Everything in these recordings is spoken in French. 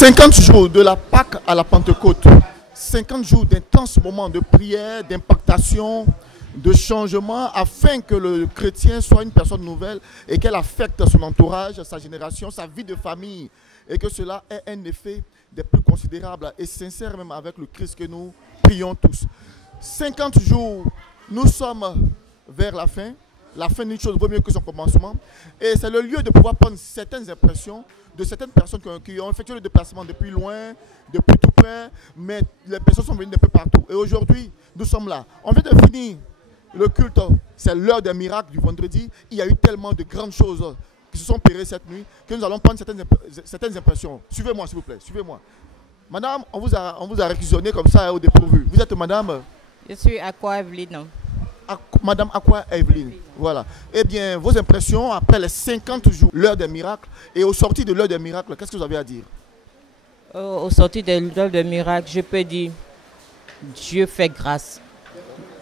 50 jours de la Pâque à la Pentecôte, 50 jours d'intenses moments de prière, d'impactation, de changement, afin que le chrétien soit une personne nouvelle et qu'elle affecte son entourage, sa génération, sa vie de famille, et que cela ait un effet des plus considérables et sincère même avec le Christ que nous prions tous. 50 jours, nous sommes vers la fin. La fin d'une chose vaut mieux que son commencement. Et c'est le lieu de pouvoir prendre certaines impressions de certaines personnes qui ont effectué le déplacement depuis loin, depuis tout près, mais les personnes sont venues de peu partout. Et aujourd'hui, nous sommes là. On vient de finir le culte, c'est l'heure des miracles du vendredi. Il y a eu tellement de grandes choses qui se sont opérées cette nuit que nous allons prendre certaines impressions. Suivez-moi, s'il vous plaît, suivez-moi. Madame, on vous a réquisitionné comme ça au dépourvu. Vous êtes madame? Je suis Aqua Evelyne. Madame Aqua Evelyne, voilà. Eh bien, vos impressions après les 50 jours, l'heure des miracles, et au sorti de l'heure des miracles, qu'est-ce que vous avez à dire? Au sorti de l'heure des miracles, je peux dire, Dieu fait grâce.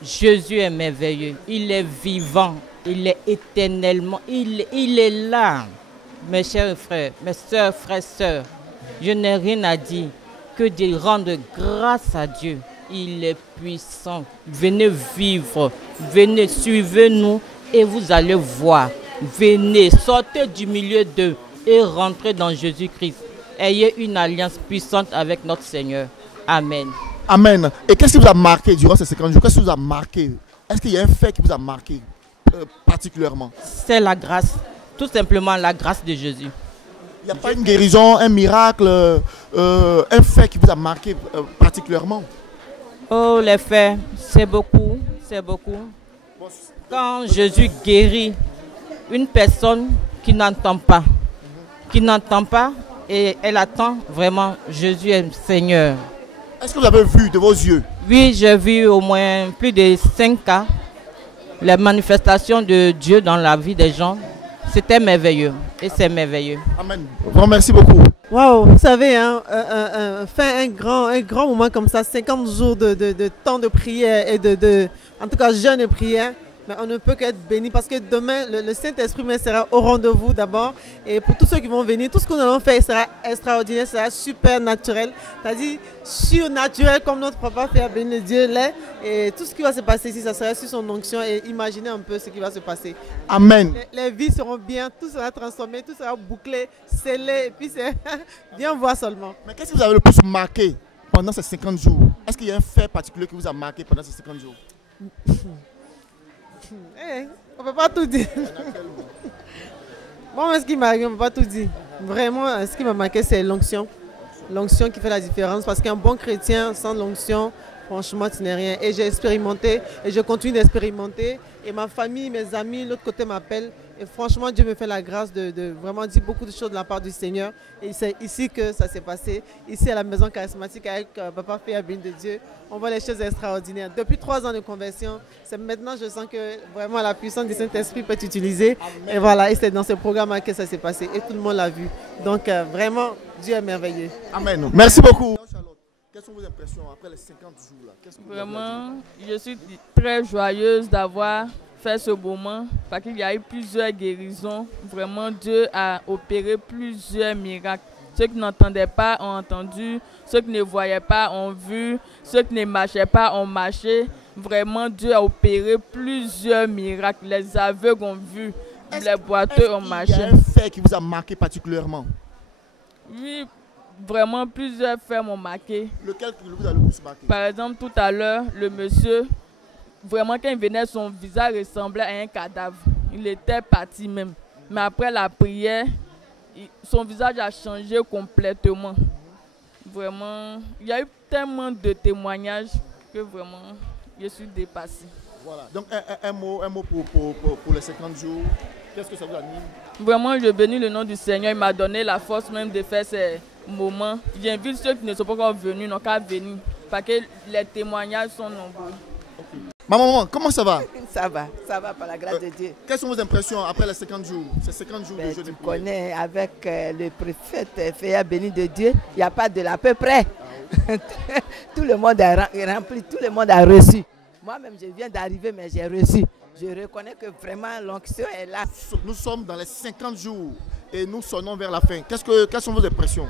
Jésus est merveilleux, il est vivant, il est éternellement, il est là. Mes chers frères, mes soeurs, frères, sœurs, je n'ai rien à dire que de rendre grâce à Dieu. Il est puissant. Venez vivre, venez, suivez-nous et vous allez voir. Venez, sortez du milieu d'eux et rentrez dans Jésus-Christ. Ayez une alliance puissante avec notre Seigneur. Amen. Amen. Et qu'est-ce qui vous a marqué durant ces 50 jours? Qu'est-ce qui vous a marqué? Est-ce qu'il y a un fait qui vous a marqué particulièrement? C'est la grâce, tout simplement la grâce de Jésus. Il n'y a pas une guérison, un miracle, un fait qui vous a marqué particulièrement? Oh, les faits, c'est beaucoup, c'est beaucoup. Quand Jésus guérit une personne qui n'entend pas, et elle attend vraiment, Jésus est Seigneur. Est-ce que vous avez vu de vos yeux? Oui, j'ai vu au moins plus de 5 cas, les manifestations de Dieu dans la vie des gens. C'était merveilleux et c'est merveilleux. Amen. Bon, merci beaucoup. Waouh, vous savez, hein, faire un grand moment comme ça, 50 jours de temps de prière et en tout cas jeûne et prière, mais on ne peut qu'être béni parce que demain, le Saint-Esprit sera au rendez-vous d'abord. Et pour tous ceux qui vont venir, tout ce que nous allons faire sera extraordinaire, sera super naturel, c'est-à-dire surnaturel comme notre papa fait béni Dieu l'est. Et tout ce qui va se passer ici, ça sera sur son onction et imaginez un peu ce qui va se passer. Amen. Les vies seront bien, tout sera transformé, tout sera bouclé, scellé, et puis c'est bien voir seulement. Mais qu'est-ce que vous avez le plus marqué pendant ces 50 jours? Est-ce qu'il y a un fait particulier qui vous a marqué pendant ces 50 jours? On ne peut pas tout dire. Bon, ce qui m'arrive, on ne peut pas tout dire. Vraiment, ce qui m'a marqué, c'est l'onction. L'onction qui fait la différence. Parce qu'un bon chrétien, sans l'onction, franchement, tu n'es rien. Et j'ai expérimenté et je continue d'expérimenter. Et ma famille, mes amis, l'autre côté m'appellent. Et franchement, Dieu me fait la grâce de vraiment dire beaucoup de choses de la part du Seigneur. Et c'est ici que ça s'est passé. Ici à la maison charismatique avec Papa Fé Abine de Dieu. On voit les choses extraordinaires. Depuis 3 ans de conversion, c'est maintenant je sens que vraiment la puissance du Saint-Esprit peut être utilisée. Amen. Et voilà, et c'est dans ce programme que ça s'est passé. Et tout le monde l'a vu. Donc vraiment, Dieu est merveilleux. Amen. Merci beaucoup. Quelles sont vos impressions après les 50 jours là? Vraiment, je suis très joyeuse d'avoir fait ce moment parce qu'il y a eu plusieurs guérisons. Vraiment, Dieu a opéré plusieurs miracles. Ceux qui n'entendaient pas ont entendu, ceux qui ne voyaient pas ont vu, ceux qui ne marchaient pas ont marché. Vraiment, Dieu a opéré plusieurs miracles. Les aveugles ont vu, les boiteux ont marché. Il y a un fait qui vous a marqué particulièrement? Oui, vraiment plusieurs faits m'ont marqué. Lequel vous a le plus marqué? Par exemple, tout à l'heure, le monsieur, vraiment quand il venait, son visage ressemblait à un cadavre. Il était parti même. Mais après la prière, son visage a changé complètement. Vraiment, il y a eu tellement de témoignages que vraiment, je suis dépassée. Voilà, donc un mot pour les 50 jours. Qu'est-ce que ça vous anime? Vraiment, je bénis le nom du Seigneur. Il m'a donné la force même de faire ces moments. J'invite ceux qui ne sont pas encore venus, n'ont qu'à venir. Parce que les témoignages sont nombreux. Okay. Maman, comment ça va? Ça va par la grâce de Dieu. Quelles sont vos impressions après les 50 jours? Ces 50 jours de jeûne et prière. Tu connais, avec le prophète Féa béni de Dieu, il n'y a pas de l'à peu près. Ah oui. Tout le monde est rempli, tout le monde a reçu. Moi-même, je viens d'arriver, mais j'ai reçu. Je reconnais que vraiment l'onction est là. Nous sommes dans les 50 jours et nous sonnons vers la fin. Quelles sont vos impressions?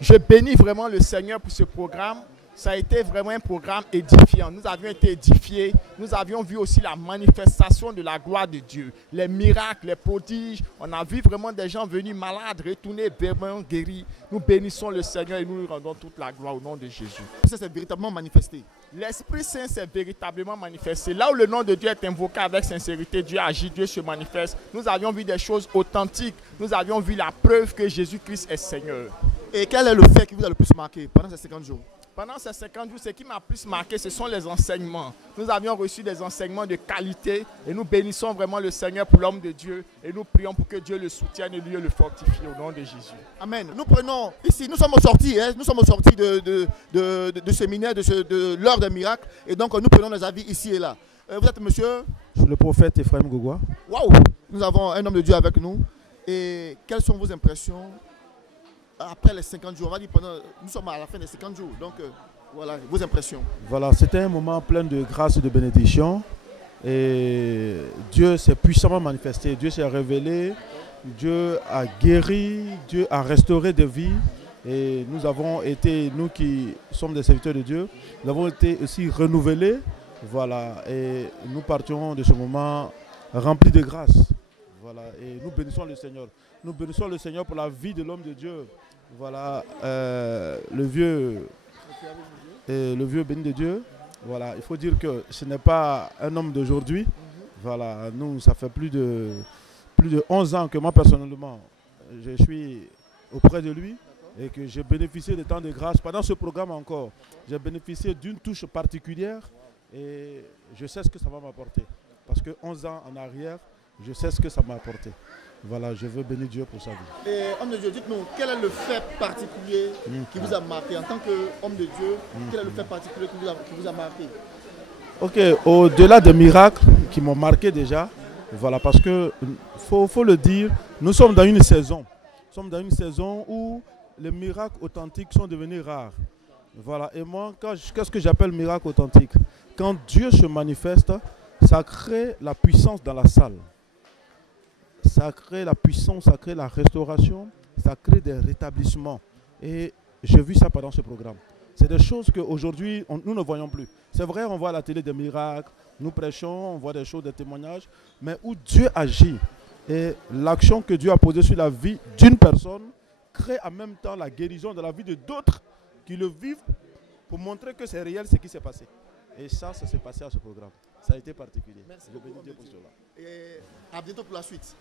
Je bénis vraiment le Seigneur pour ce programme. Ça a été vraiment un programme édifiant. Nous avions été édifiés. Nous avions vu aussi la manifestation de la gloire de Dieu. Les miracles, les prodiges. On a vu vraiment des gens venus malades, retournés, vraiment guéris. Nous bénissons le Seigneur et nous lui rendons toute la gloire au nom de Jésus. Ça s'est véritablement manifesté. L'Esprit Saint s'est véritablement manifesté. Là où le nom de Dieu est invoqué avec sincérité, Dieu agit, Dieu se manifeste. Nous avions vu des choses authentiques. Nous avions vu la preuve que Jésus-Christ est Seigneur. Et quel est le fait qui vous a le plus marqué pendant ces 50 jours? Pendant ces 50 jours, ce qui m'a plus marqué, ce sont les enseignements. Nous avions reçu des enseignements de qualité et nous bénissons vraiment le Seigneur pour l'homme de Dieu et nous prions pour que Dieu le soutienne et lui le fortifie au nom de Jésus. Amen. Nous prenons ici, nous sommes sortis de séminaire, de l'heure des miracles et donc nous prenons nos avis ici et là. Vous êtes monsieur? Je suis le prophète Ephraim Gogoua. Waouh! Nous avons un homme de Dieu avec nous. Et quelles sont vos impressions après les 50 jours? On va dire nous sommes à la fin des 50 jours. Donc voilà, vos impressions. Voilà, c'était un moment plein de grâce et de bénédiction. Et Dieu s'est puissamment manifesté. Dieu s'est révélé. Dieu a guéri. Dieu a restauré des vies. Et nous avons été, nous qui sommes des serviteurs de Dieu, nous avons été aussi renouvelés. Voilà, et nous partions de ce moment remplis de grâce. Voilà, et nous bénissons le Seigneur. Nous bénissons le Seigneur pour la vie de l'homme de Dieu. Voilà, le vieux béni de Dieu. Voilà, il faut dire que ce n'est pas un homme d'aujourd'hui. Voilà, nous, ça fait plus de 11 ans que moi, personnellement, je suis auprès de lui et que j'ai bénéficié de temps de grâce. Pendant ce programme encore, j'ai bénéficié d'une touche particulière et je sais ce que ça va m'apporter. Parce que 11 ans en arrière, je sais ce que ça m'a apporté. Voilà, je veux bénir Dieu pour sa vie. Et homme de Dieu, dites-nous, quel est le fait particulier qui vous a marqué en tant qu'homme de Dieu? Quel est le fait particulier qui vous a marqué? Ok, au-delà des miracles qui m'ont marqué déjà, voilà, parce que faut le dire, nous sommes dans une saison. Nous sommes dans une saison où les miracles authentiques sont devenus rares. Voilà, et moi, qu'est-ce que j'appelle miracle authentique? Quand Dieu se manifeste, ça crée la puissance dans la salle. Ça crée la puissance, ça crée la restauration, ça crée des rétablissements. Et j'ai vu ça pendant ce programme. C'est des choses qu'aujourd'hui, nous ne voyons plus. C'est vrai, on voit à la télé des miracles, nous prêchons, on voit des choses, des témoignages, mais où Dieu agit. Et l'action que Dieu a posée sur la vie d'une personne crée en même temps la guérison de la vie de d'autres qui le vivent pour montrer que c'est réel ce qui s'est passé. Et ça s'est passé à ce programme. Ça a été particulier. Merci beaucoup. Et à bientôt pour la suite.